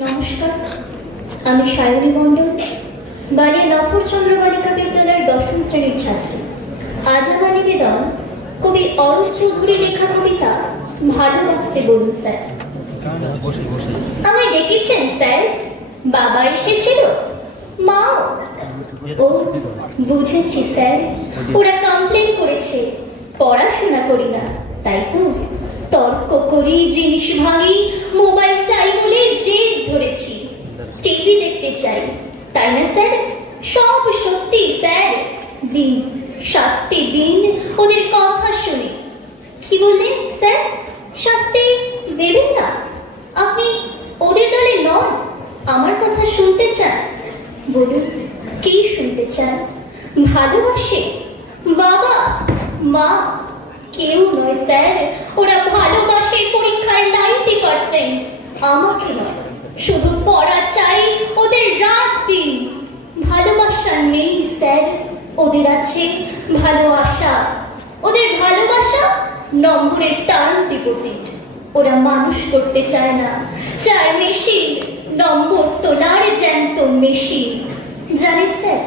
নমস্কার, আমি সায়নী মণ্ডল, বালিয়া নফরচন্দ্র বালিকা বিদ্যালয়ের ১০ম শ্রেণীর ছাত্রী। আজ আমার নিবেদন কবি অরূপ চৌধুরী লেখা কবিতা ভালোবাসতে বলুন স্যার। আমায় ডেকেছেন স্যার? বাবা এসেছিল, মাও? ও বুঝেছি স্যার, ওরা কমপ্লেন করেছে পড়াশোনা করি না, তাই তো? তর্ক করি, জিনিস ভাঙি, মোবাইল চাই বলে জেদ ধরেছি, টিভি দেখতে চাই, তাই না স্যার? সব সত্যি স্যার, দিন শাস্তি দিন ওদের কথা শুনে। কি বললেন স্যার? শাস্তি দেবেন না? আপনি ওদের দলে নন, আমার কথা শুনতে চান? বলুন কি শুনতে চান? ভালোবাসে বাবা মা? কেউ নয় স্যার, ওরা ভালোবাসে পরীক্ষায় 90%। আমাকে নয়, শুধু পড়া চাই ওদের রাত দিন। ভালোবাসা নেই স্যার, ওদের আছে ভালোবাসা। ওদের ভালোবাসা নম্বরের টার্ম ডিপোজিট। ওরা মানুষ করতে চায় না, চায় মেশিন, নম্বর তোলার জ্যান্ত মেশিন। জানেন স্যার,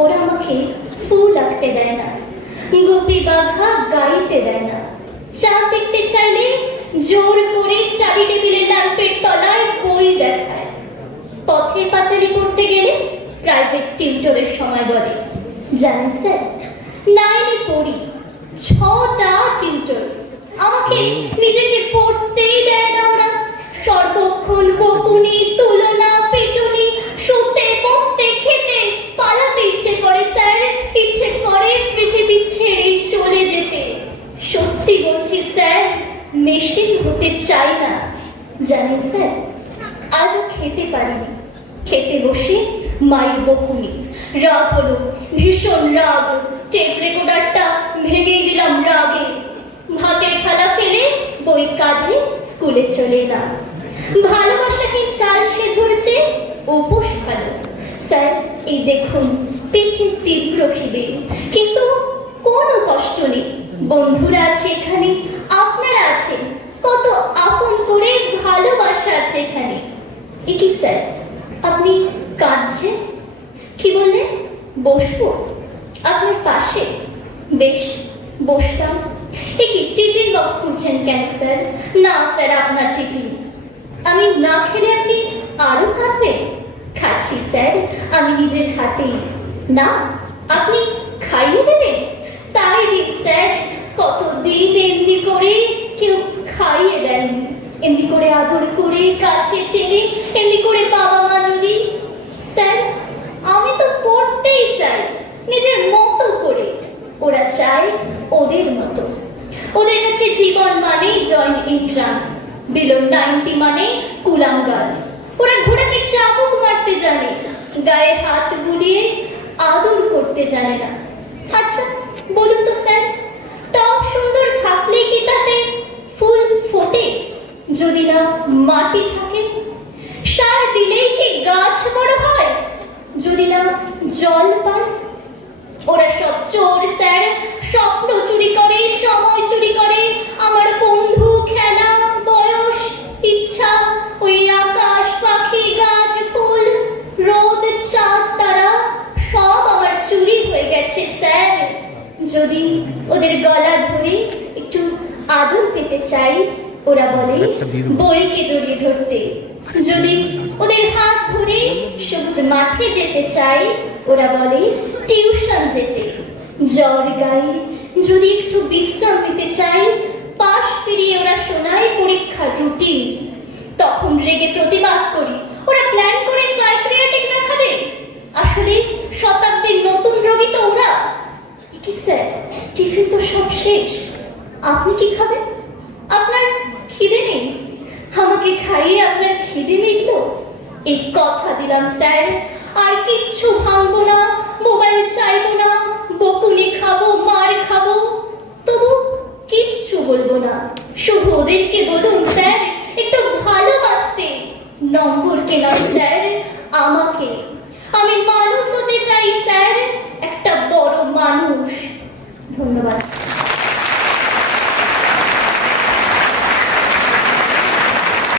ওরা আমাকে ফুল আঁকতে দেয় না, গোপী বাঘা গাইতে দেয় না, চাঁদ দেখতে চাইলে জোর করে স্টাডি টেবিলের ল্যাম্পের তলায় বই দেখায়। পথের পাঁচালি পড়তে গেলে প্রাইভেট টিউটরের সময় বলে। জানেন স্যার, 9-এ পড়ি, 6টা টিউটর। আমাকে নিজেকে পড়তেই দেয় না ওরা। সর্বক্ষণ বকুনি, তুলনা, পিটুনি, শুতে বসতে খেতে পালাতে ইচ্ছে করে স্যার, ইচ্ছে করে পৃথিবী ছেড়ে চলে যেতে। সত্যি বলছি স্যার, মেশিন হতে চাই না। জানেন স্যার, আজও খেতে পারিনি, খেতে বসে মায়ের বকুনি। রাগ হলো, ভীষণ রাগ, টেপ রেকর্ডারটা ভেঙেই দিলাম রাগে। ভাতের থালা ফেলে বই কাঁধে স্কুলে চলে এলাম। ভালোবাসাকে চাল সে ধরেছে, উপোস ভালো। স্যার এই দেখুন, পেটে তীব্র খিদে, কিন্তু কোনো কষ্ট নেই। বন্ধুরা আছে এখানে, আপনারা আছেন, কত আপন করে ভালোবাসা আছে এখানে। এ কি স্যার, আপনি কাঁদছেন? কি বললেন? বসবো আপনার পাশে? বেশ, বসতাম। এ কি টিফিন বক্স খুঁজছেন কেন স্যার? না স্যার, আপনার টিফিন। আমি না খেলে আপনি আরো খাবেন? খাচ্ছি স্যার, আমি নিজের হাতেই। না, আপনি খাইয়ে দেবেন? তাই দিন স্যার, কতদিন এমনি করে কেউ খাইয়ে দেন। এমনি করে আদর করে কাছে টেনে, এমনি করে বাবা মা যদি। স্যার আমি তো পড়তেই চাই নিজের মতো করে, ওরা চায় ওদের মতো। ওদের কাছে জীবন মানে জয়েন্ট এন্ট্রান্স, বিলো 90 মানে কুলাঙ্গার। ওরা ঘোড়াকে চাবুক মারতে জানে, গায়ে হাত বুলিয়ে আদর করতে জানে না। আচ্ছা বলুন তো স্যার, টপ সুন্দর থাকলে কি তাতে ফুল ফোটে? যদি না মাটি থাকে, সার দিলেই কি গাছ বড় হয়? যদি না জল পায়? ওরা সব চোর স্যার, স্বপ্ন চুরি করে, সময় চুরি করে। আমার বন্ধু, খেলা, বয়স, ইচ্ছা, ওই আকাশ, পাখি, গাছ, ফুল, রোদ, চাঁদ, তারা সব আমার চুরি হয়ে গেছে স্যার। যদি ওদের গলা ধরে একটু আদর পেতে চাই, ওরা বলে বইকে জড়িয়ে ধরতে। যদি ওদের হাত ধরে সবুজ মাঠে যেতে চাই, ওরা বলে টিউশন যেতে। জ্বর গায়ে যদি একটু বিশ্রাম নিতে চাই, পাশ ফিরিয়ে ওরা শোনায় পরীক্ষার রুটিন। তখন রেগে প্রতিবাদ করি, ওরা প্ল্যান করে সাইকিয়াট্রিক দেখাবে। আসলে শতাব্দীর নতুন রোগী তো ওরা। কি স্যার, টিফিন তো সব শেষ, আপনি কি খাবেন? আপনার খিদে নেই? আমাকে খাইয়ে আপনার খিদে মিটলো? এই কথা দিলাম স্যার, আর কিচ্ছু ভাঙবো না, মোবাইল চাইবো না, বকুনি খাবো, মার খাবো, তবু কিচ্ছু বলবো না। শুধু ওদেরকে বলুন স্যার একটু ভালোবাসতে, নম্বরকে নয় স্যার, আমাকে। আমি মানুষ হতে চাই স্যার, একটা বড় মানুষ। ধন্যবাদ।